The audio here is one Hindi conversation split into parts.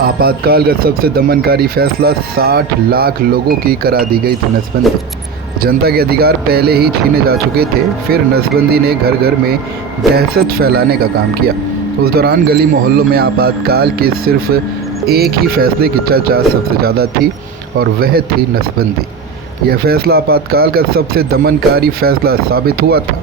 आपातकाल का सबसे दमनकारी फैसला, 60 लाख लोगों की करा दी गई थी नसबंदी। जनता के अधिकार पहले ही छीने जा चुके थे, फिर नसबंदी ने घर घर में दहशत फैलाने का काम किया। उस दौरान गली मोहल्लों में आपातकाल के सिर्फ एक ही फैसले की चर्चा सबसे ज़्यादा थी और वह थी नसबंदी। यह फैसला आपातकाल का सबसे दमनकारी फैसला साबित हुआ था।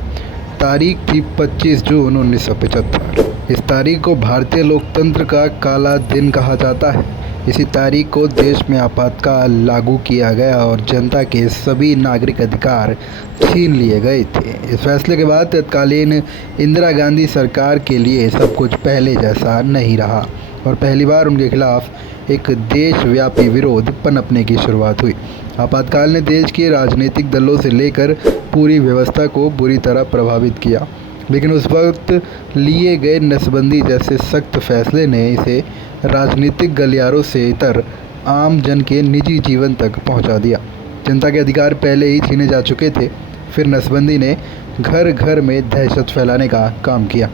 तारीख थी 25 जून 1975। इस तारीख को भारतीय लोकतंत्र का काला दिन कहा जाता है। इसी तारीख को देश में आपातकाल लागू किया गया और जनता के सभी नागरिक अधिकार छीन लिए गए थे। इस फैसले के बाद तत्कालीन इंदिरा गांधी सरकार के लिए सब कुछ पहले जैसा नहीं रहा और पहली बार उनके खिलाफ एक देशव्यापी विरोध पनपने की शुरुआत हुई। आपातकाल ने देश के राजनीतिक दलों से लेकर पूरी व्यवस्था को बुरी तरह प्रभावित किया, लेकिन उस वक्त लिए गए नसबंदी जैसे सख्त फैसले ने इसे राजनीतिक गलियारों से इतर आम जन के निजी जीवन तक पहुंचा दिया। जनता के अधिकार पहले ही छीने जा चुके थे, फिर नसबंदी ने घर घर में दहशत फैलाने का काम किया।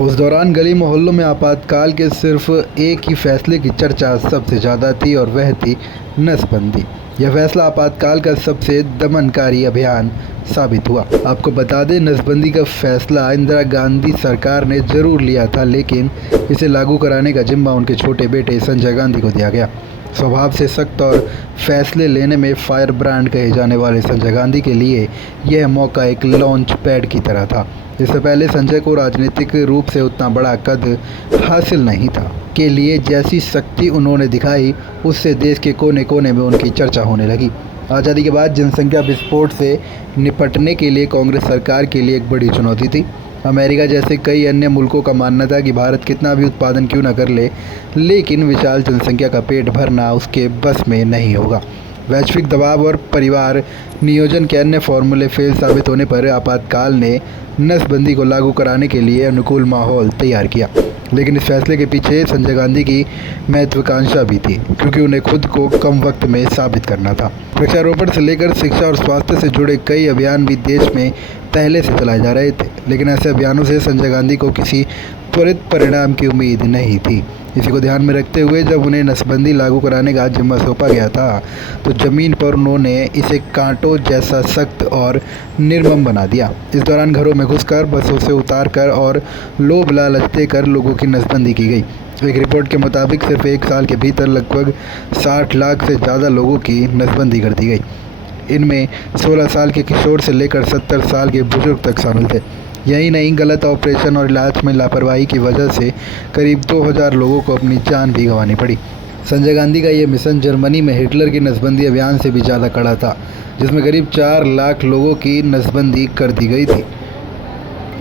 उस दौरान गली मोहल्लों में आपातकाल के सिर्फ एक ही फैसले की चर्चा सबसे ज़्यादा थी और वह थी नसबंदी। यह फैसला आपातकाल का सबसे दमनकारी अभियान साबित हुआ। आपको बता दें, नसबंदी का फैसला इंदिरा गांधी सरकार ने ज़रूर लिया था, लेकिन इसे लागू कराने का जिम्मा उनके छोटे बेटे संजय गांधी को दिया गया। स्वभाव से सख्त और फैसले लेने में फायर ब्रांड कहे जाने वाले संजय गांधी के लिए यह मौका एक लॉन्च पैड की तरह था। इससे पहले संजय को राजनीतिक रूप से उतना बड़ा कद हासिल नहीं था के लिए जैसी शक्ति उन्होंने दिखाई, उससे देश के कोने कोने में उनकी चर्चा होने लगी। आज़ादी के बाद जनसंख्या विस्फोट से निपटने के लिए कांग्रेस सरकार के लिए एक बड़ी चुनौती थी। अमेरिका जैसे कई अन्य मुल्कों का मानना था कि भारत कितना भी उत्पादन क्यों न कर ले, लेकिन विशाल जनसंख्या का पेट भरना उसके बस में नहीं होगा। वैश्विक दबाव और परिवार नियोजन के अन्य फॉर्मूले फेल साबित होने पर आपातकाल ने नसबंदी को लागू कराने के लिए अनुकूल माहौल तैयार किया। लेकिन इस फैसले के पीछे संजय गांधी की महत्वाकांक्षा भी थी, क्योंकि उन्हें खुद को कम वक्त में साबित करना था। वृक्षारोपण से लेकर शिक्षा और स्वास्थ्य से जुड़े कई अभियान भी देश में पहले से चलाए जा रहे थे, लेकिन ऐसे अभियानों से संजय गांधी को किसी त्वरित परिणाम की उम्मीद नहीं थी। इसी को ध्यान में रखते हुए जब उन्हें नसबंदी लागू कराने का जिम्मा सौंपा गया था, तो ज़मीन पर उन्होंने इसे कांटों जैसा सख्त और निर्मम बना दिया। इस दौरान घरों में घुसकर, बसों से उतारकर और लोभ लालच देकर लोगों की नसबंदी की गई। एक रिपोर्ट के मुताबिक सिर्फ एक साल के भीतर लगभग 60 लाख से ज़्यादा लोगों की नसबंदी कर दी गई। इनमें 16 साल के किशोर से लेकर 70 साल के बुजुर्ग तक शामिल थे। यही नहीं, गलत ऑपरेशन और इलाज में लापरवाही की वजह से करीब 2000 लोगों को अपनी जान भी गंवानी पड़ी। संजय गांधी का ये मिशन जर्मनी में हिटलर की नसबंदी अभियान से भी ज़्यादा कड़ा था, जिसमें करीब 4 लाख लोगों की नसबंदी कर दी गई थी।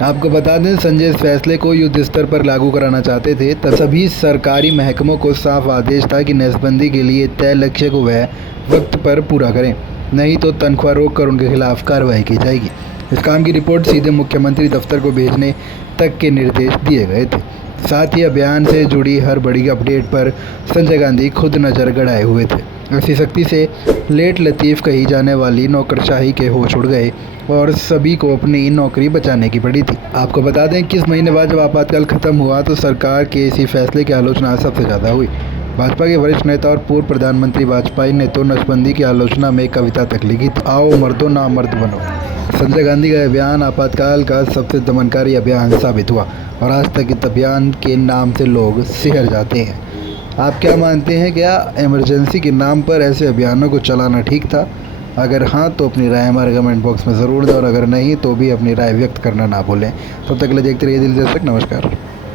आपको बता दें, संजय इस फैसले को युद्ध स्तर पर लागू कराना चाहते थे। तब सभी सरकारी महकमों को साफ आदेश था कि नसबंदी के लिए तय लक्ष्य को वह वक्त पर पूरा करें, नहीं तो तनख्वाह रोककर उनके खिलाफ कार्रवाई की जाएगी। इस काम की रिपोर्ट सीधे मुख्यमंत्री दफ्तर को भेजने तक के निर्देश दिए गए थे। साथ ही अभियान से जुड़ी हर बड़ी अपडेट पर संजय गांधी खुद नज़र गड़ाए हुए थे। ऐसी शक्ति से लेट लतीफ़ कही जाने वाली नौकरशाही के होश उड़ गए और सभी को अपनी नौकरी बचाने की पड़ी थी। आपको बता दें, किस महीने बाद जब आपातकाल खत्म हुआ तो सरकार के इसी फैसले की आलोचना सबसे ज़्यादा हुई। भाजपा के वरिष्ठ नेता और पूर्व प्रधानमंत्री वाजपेयी ने तो नसबंदी की आलोचना में कविता तक लिखी थी, आओ मर्दो ना मर्द बनो। संजय गांधी का अभियान आपातकाल का सबसे दमनकारी अभियान साबित हुआ और आज तक इस अभियान के नाम से लोग सिहर जाते हैं। आप क्या मानते हैं, क्या इमरजेंसी के नाम पर ऐसे अभियानों को चलाना ठीक था? अगर हाँ, तो अपनी राय हमारे कमेंट बॉक्स में ज़रूर दें और अगर नहीं तो भी अपनी राय व्यक्त करना ना भूलें। तब तक के लिए देखते रहिए दिल दर्शक। नमस्कार।